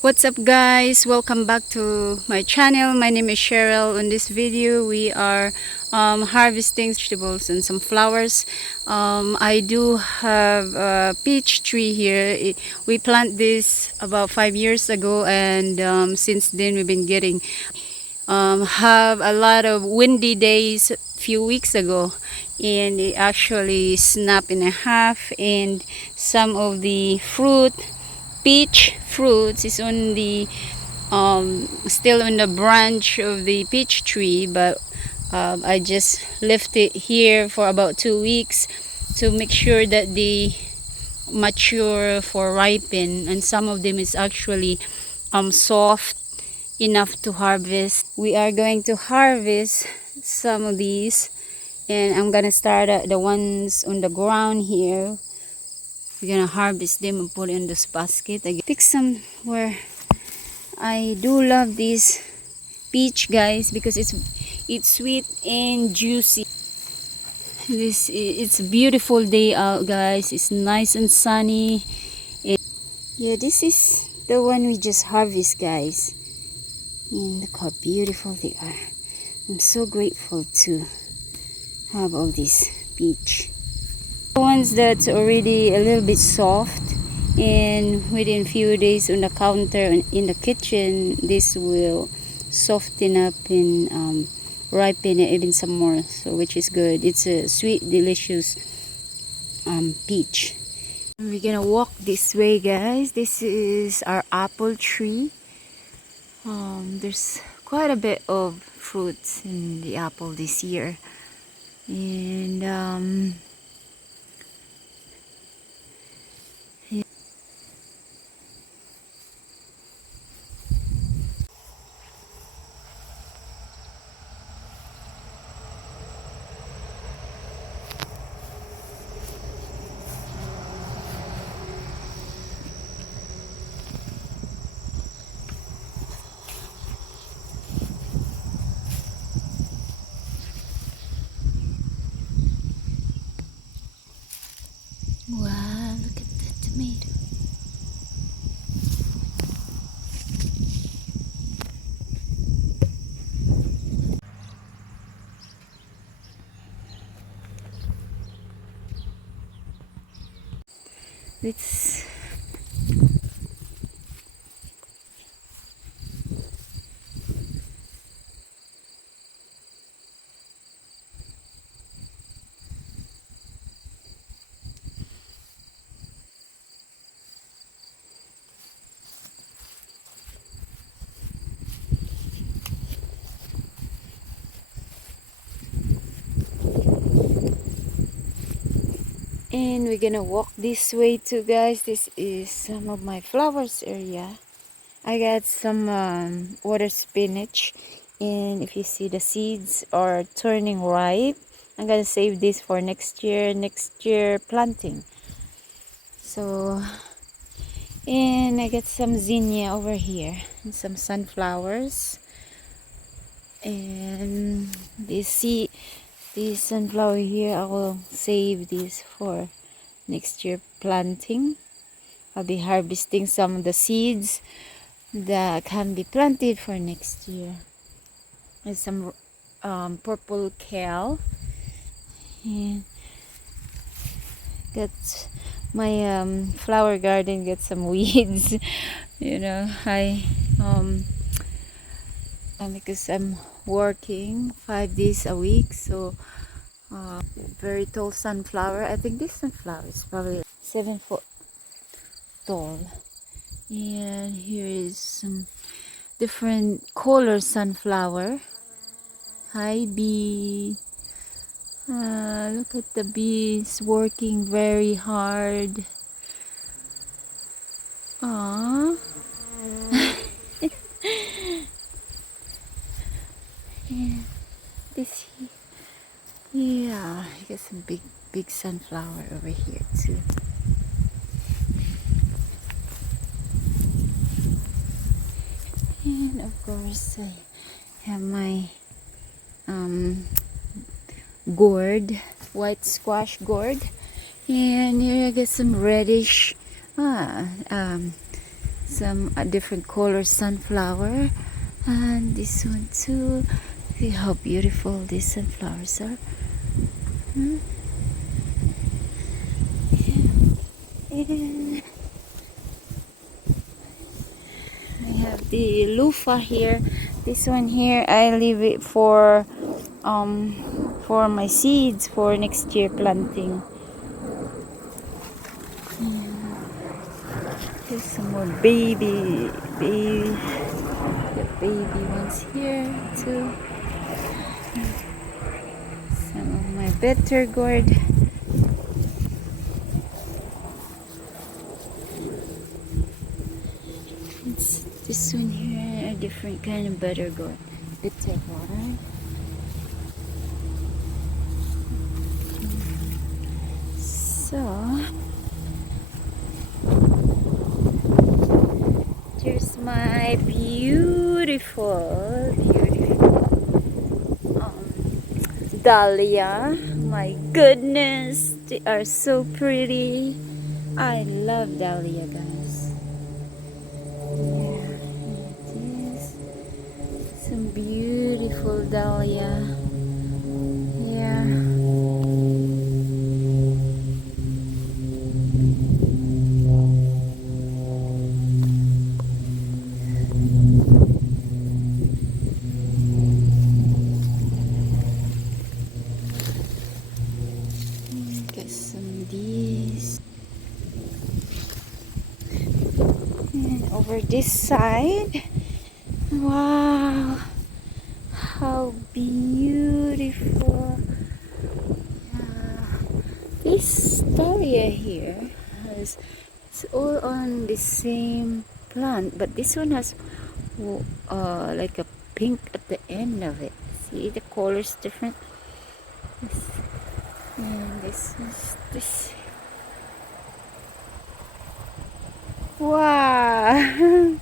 What's up guys, welcome back to my channel. My name is Cheryl. In this video we are harvesting vegetables and some flowers. I do have a peach tree here. We planted this about 5 years ago, and since then we've been getting have a lot of windy days a few weeks ago, and it actually snapped in half, and some of the peach fruits is on the still on the branch of the peach tree, but I just left it here for about 2 weeks to make sure that they mature for ripen, and some of them is actually soft enough to harvest. We are going to harvest some of these, and I'm gonna start at the ones on the ground here. We're gonna harvest them and put it in this basket. I pick some where I do love this peach, guys, because it's sweet and juicy. It's a beautiful day out, guys. It's nice and sunny. And yeah, this is the one we just harvest, guys. And look how beautiful they are. I'm so grateful to have all this peach. The ones that's already a little bit soft, and within few days on the counter in the kitchen, this will soften up and ripen even some more, so which is good. It's a sweet, delicious peach. We're gonna walk this way, guys. This is our apple tree. There's quite a bit of fruits in the apple this year, and wow, look at the tomato. It's and we're gonna walk this way too, guys. This is some of my flowers area. I got some water spinach, and if you see, the seeds are turning ripe. I'm gonna save this for next year planting. So, and I got some zinnia over here and some sunflowers, and this sunflower here, I will save this for next year planting. I'll be harvesting some of the seeds that can be planted for next year. There's some purple kale, and got my flower garden get some weeds. You know, because I'm working 5 days a week, so very tall sunflower. I think this sunflower is probably 7 foot tall. And here is some different color sunflower. Hi bee. Look at the bees working very hard. Aww. Yeah, this yeah, I got some big sunflower over here too. And of course I have my gourd, white squash gourd, and here I got some reddish some different color sunflower, and this one too. See how beautiful these sunflowers are. Hmm? And I have the loofah here. This one here, I leave it for my seeds for next year planting. Here's some more baby the baby ones here too. Some of my better gourd. It's this one here, a different kind of better gourd. Bitter water. So here's my beautiful dahlia. My goodness, they are so pretty. I love dahlia, guys. Yeah, it is some beautiful dahlia. Yeah. Get some of these. And over this side. Wow. How beautiful. This dahlia here has, it's all on the same plant, but this one has like a pink at the end of it. See, the color's different. This, and this is this. Wow.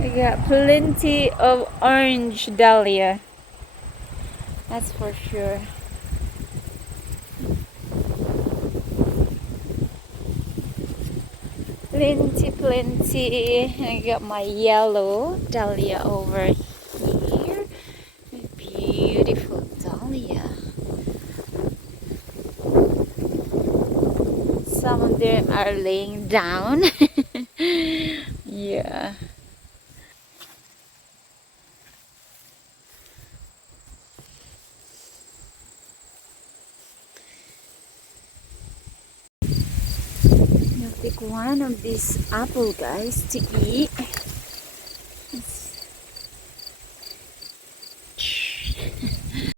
I got plenty of orange dahlia, that's for sure. Plenty. I got my yellow dahlia over here. Beautiful dahlia. Some of them are laying down. Yeah. I'll pick one of these apple, guys, to eat. Let's